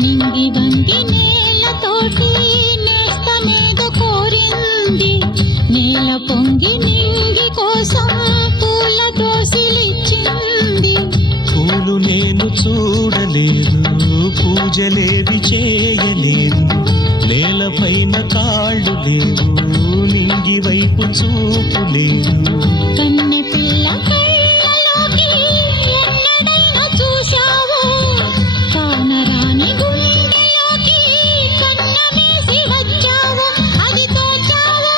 నింగి వంగి నేలతోటి నేస్తమేదో కోరింది, నేల పొంగి నింగి కోసం పూల దోసిలిచ్చింది. పూలు నేను చూడలేదు, పూజలేవి చేయలేదు, నేలపైన కాళ్ళు లేవు, నింగి వైపు చూపు లేదు. కన్నె పిల్ల కళ్ళలోకి ఎన్నడైనా చూశావో, కానరాని గుండెలోకి కన్నమేసి వచ్చావో, అది తోచావో.